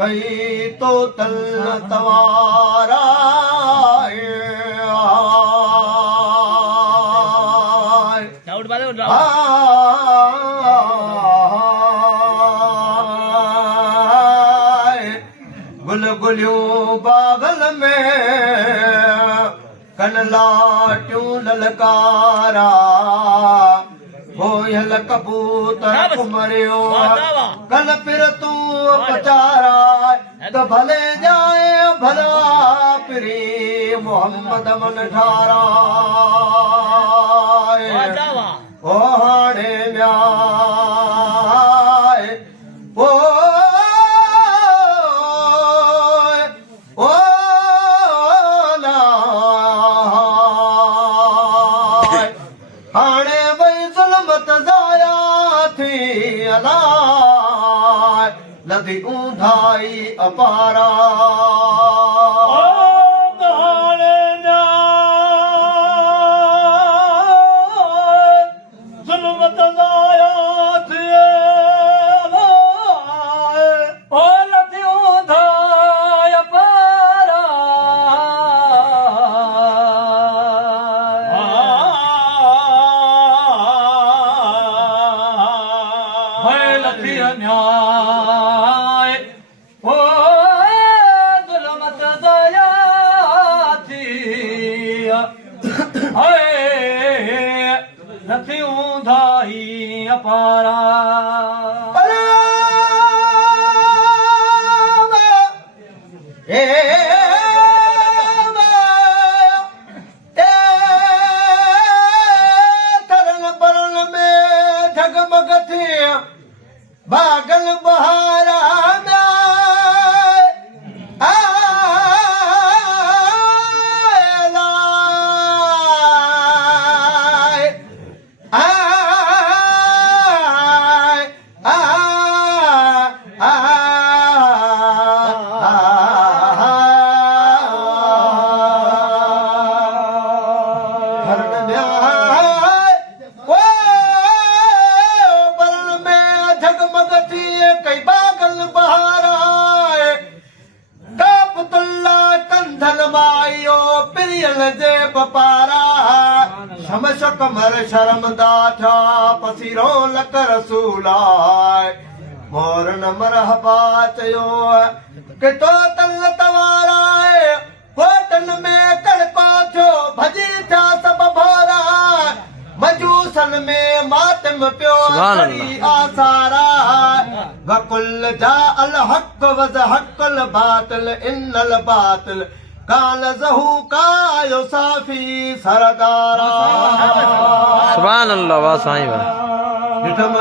कई तो तल तवारा गुल गुलियों बागल में कन लाटियूं ललकारा होयल कबूतर कुमरियो कल फिर तू पचारा तो भले जाए भला फिरी मोहम्मद मन ठारा ओ हाणे न्याय ओ हाणे वही ज़ुल्मत ज़ाया थी अलाए लधी ऊंधाई अपारा न्याय ओ ज़ुल्मत ज़ाया थी नथी ऊंधाई अपारा बागल बहारा जे बपारा शमश कमर शर्मदा था पसीरो लक रसूलाय मोर न मरहबा चयो कि तो तल तवारा होटल में कड़को थो भजी था सब भोरा मजूसन में मातम प्यो करी आसारा वकुल जा अल हक वज हकल बातिल इन्नल बातिल काल ज़हू का यो साफी सरदारा सुभान अल्लाह वाह साईं वाह निठम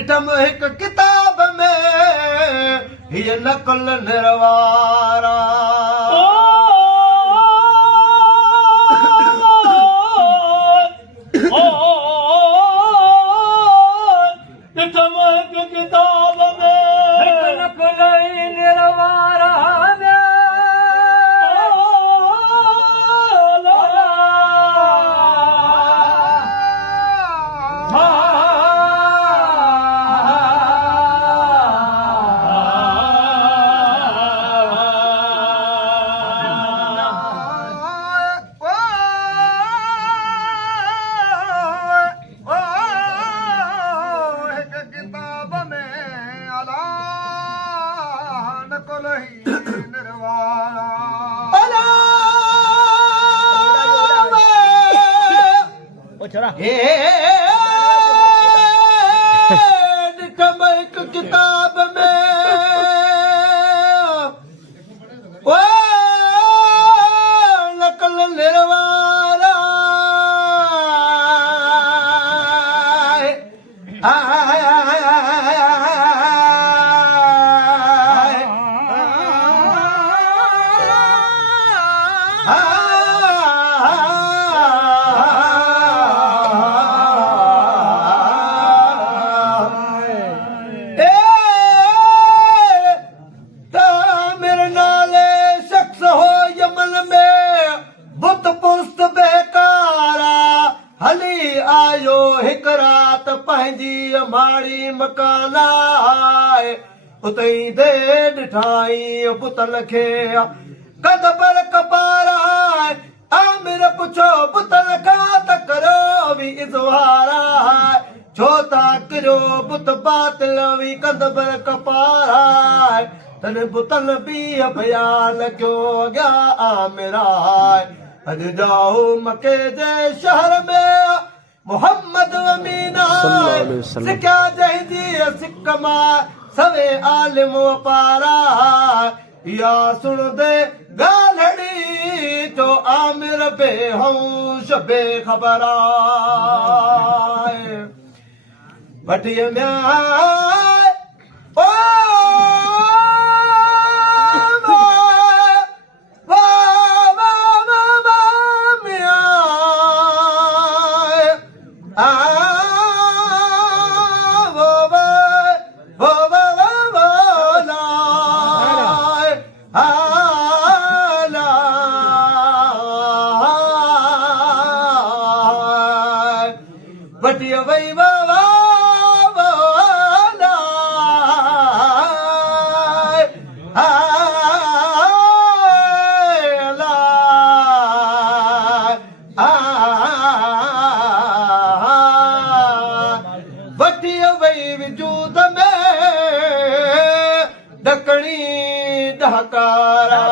ॾिठम हिकु किताब में हीअ नकुल निर्वारा किताब में नकल निर्वारा उतई दे ॾिठाई पुतल खे कद पर कपारा आमिर पुछो पुतल खां त करो बि इज़हारा छो था करियो पुत बातिल बि कद पर कपारा तन पुतल बि अभयान कयो अॻियां आमिरा अॼु जाओ मके जे शहर में मोहम्मद अमीना सिख्या जंहिंजी सिक मां सवे आलिम पारा या सुणंदे ॻाल्हि जो आमिर बेहोश बेख़बरा वठीअ में वटिया वई बाबा वटिया वई वजूद में ढकणी ढकारा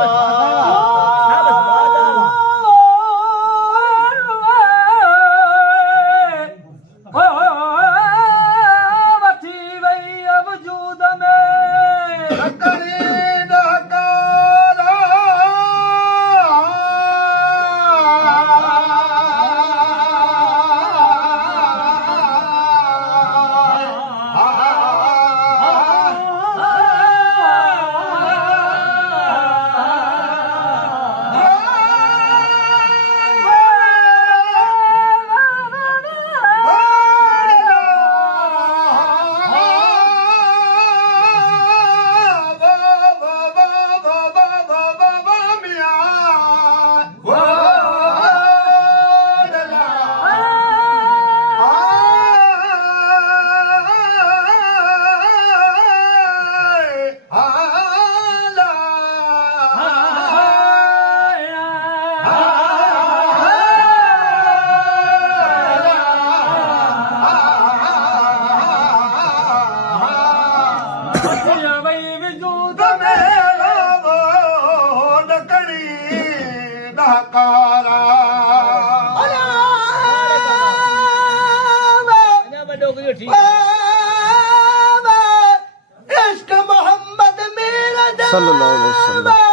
इश्क मोहम्मद मेरा सल्लल्लाहु अलैहि वसल्लम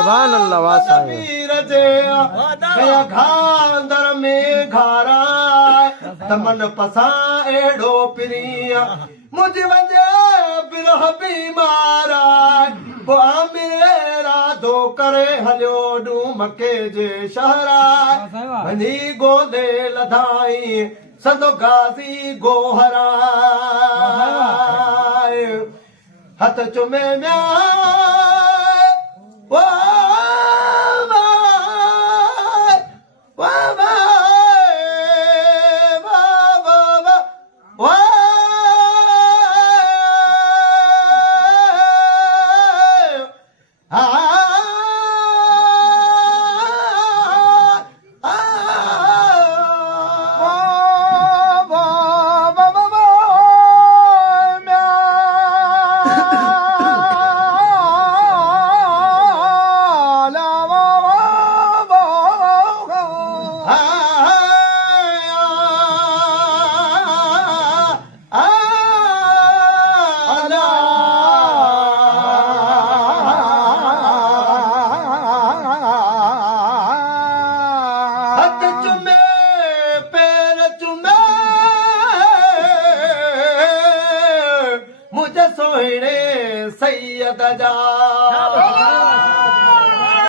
सुभान अल्लाह वाह खांदर में घारा तमन पसा एड़ो पिरिया मुझ वजे बिरह बीमारा वो मेरा दो करे हलियो डू मके जे शहरा वनी गोदे लधाई सदो गाजी गोहरा हथ चुमे म्या जा